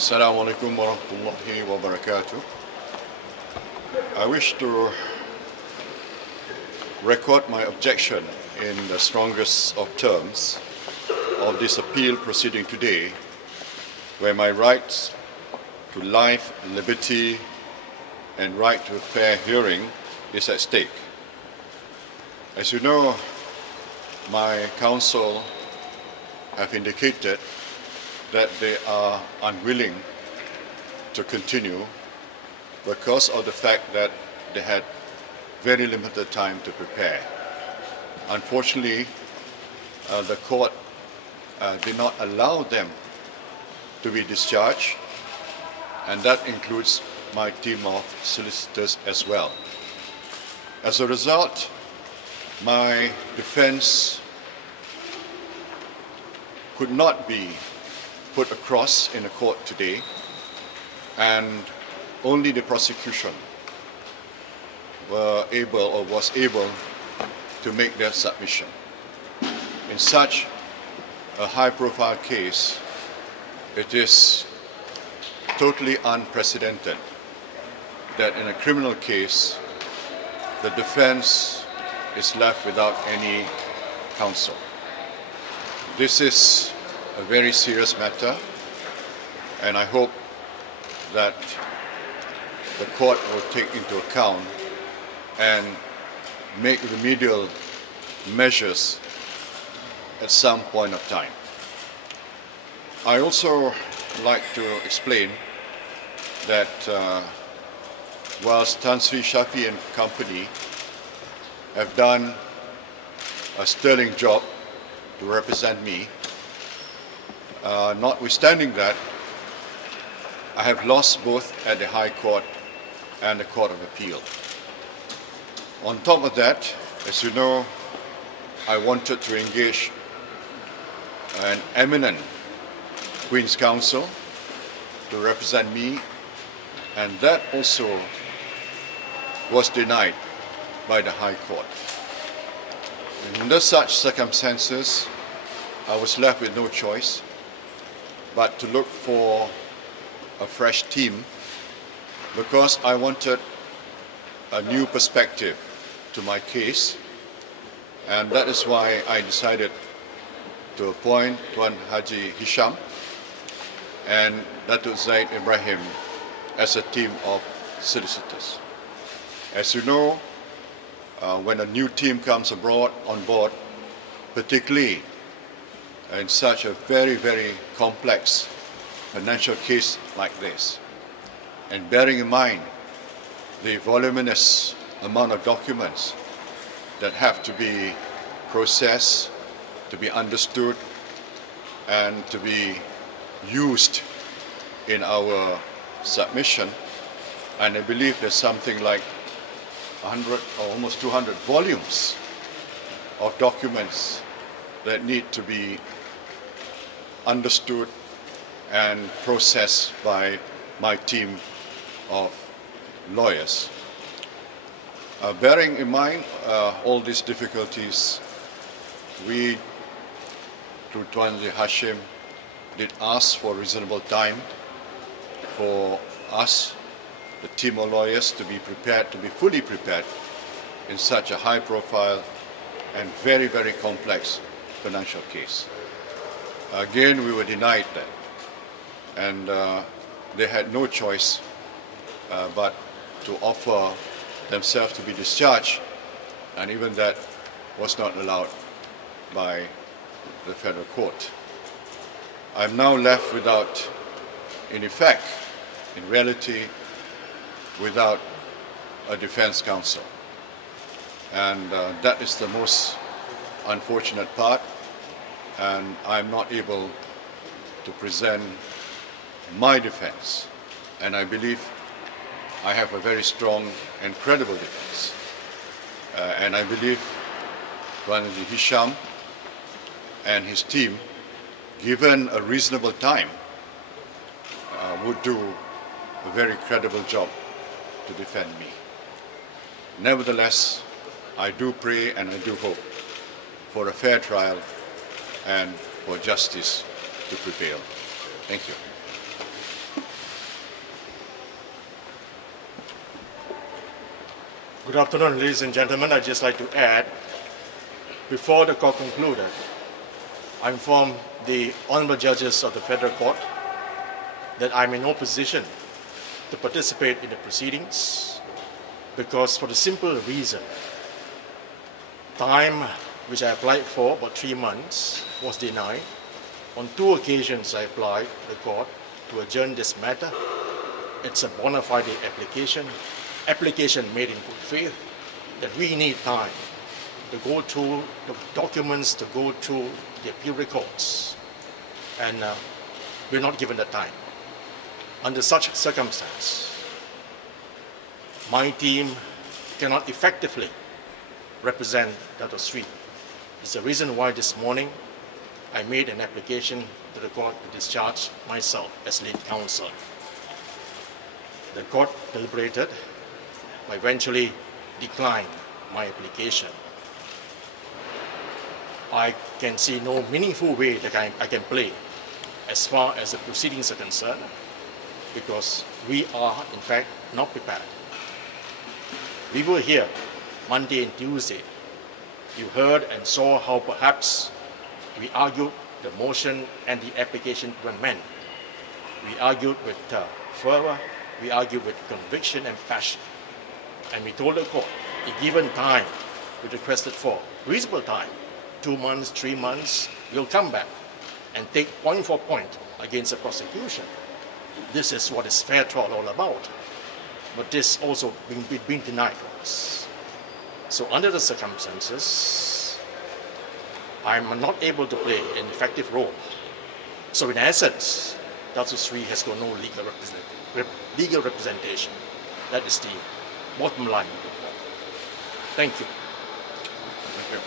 Assalamualaikum warahmatullahi wabarakatuh. I wish to record my objection in the strongest of terms of this appeal proceeding today, where my rights to life, liberty, and right to a fair hearing is at stake. As you know, my counsel have indicated that they are unwilling to continue because of the fact that they had very limited time to prepare. Unfortunately, the court did not allow them to be discharged, and that includes my team of solicitors as well. As a result, my defense could not be put across in the court today, and only the prosecution was able to make their submission. In such a high-profile case, it is totally unprecedented that in a criminal case, the defense is left without any counsel. This is a very serious matter, and I hope that the court will take into account and make remedial measures at some point of time. I also like to explain that whilst Tan Sri Shafi and company have done a sterling job to represent me, notwithstanding that, I have lost both at the High Court and the Court of Appeal. On top of that, as you know, I wanted to engage an eminent Queen's Counsel to represent me, and that also was denied by the High Court. Under such circumstances, I was left with no choice but to look for a fresh team, because I wanted a new perspective to my case, and that is why I decided to appoint Tuan Haji Hisham and Datuk Zaid Ibrahim as a team of solicitors. As you know, when a new team comes on board, particularly in such a very, very complex financial case like this, and bearing in mind the voluminous amount of documents that have to be processed, to be understood, and to be used in our submission, and I believe there's something like 100 or almost 200 volumes of documents that need to be understood and processed by my team of lawyers. Bearing in mind all these difficulties, we, through Tuan Hashim, did ask for reasonable time for us, the team of lawyers, to be prepared, to be fully prepared in such a high-profile and very, very complex financial case. Again, we were denied that, and they had no choice but to offer themselves to be discharged, and even that was not allowed by the federal court. I'm now left without, in effect, in reality, without a defense counsel, and that is the most unfortunate part, and I'm not able to present my defense, and I believe I have a very strong and credible defense, and I believe Tuan Hisham and his team, given a reasonable time, would do a very credible job to defend me. Nevertheless, I do pray and I do hope for a fair trial and for justice to prevail. Thank you. Good afternoon, ladies and gentlemen. I'd just like to add, before the court concluded, I informed the honorable judges of the Federal Court that I'm in no position to participate in the proceedings because for the simple reason, time which I applied for, about 3 months, was denied. On 2 occasions I applied to the court to adjourn this matter. It's a bona fide application made in good faith, that we need time to go through the documents, to go through the appeal records, and we're not given the time. Under such circumstance, my team cannot effectively represent Dato Sri. It's the reason why this morning I made an application to the court to discharge myself as lead counsel. The court deliberated, but eventually declined my application. I can see no meaningful way that I can play as far as the proceedings are concerned, because we are in fact not prepared. We were here Monday and Tuesday. You heard and saw how perhaps we argued the motion and the application to amend. We argued with fervor, we argued with conviction and passion. And we told the court, if given time we requested for, reasonable time, 2 months, 3 months, we'll come back and take point for point against the prosecution. This is what is fair trial all about. But this also being denied to us. So under the circumstances, I'm not able to play an effective role. So in essence, Dato Sri has got no legal representation. That is the bottom line of the court. Thank you. Thank you.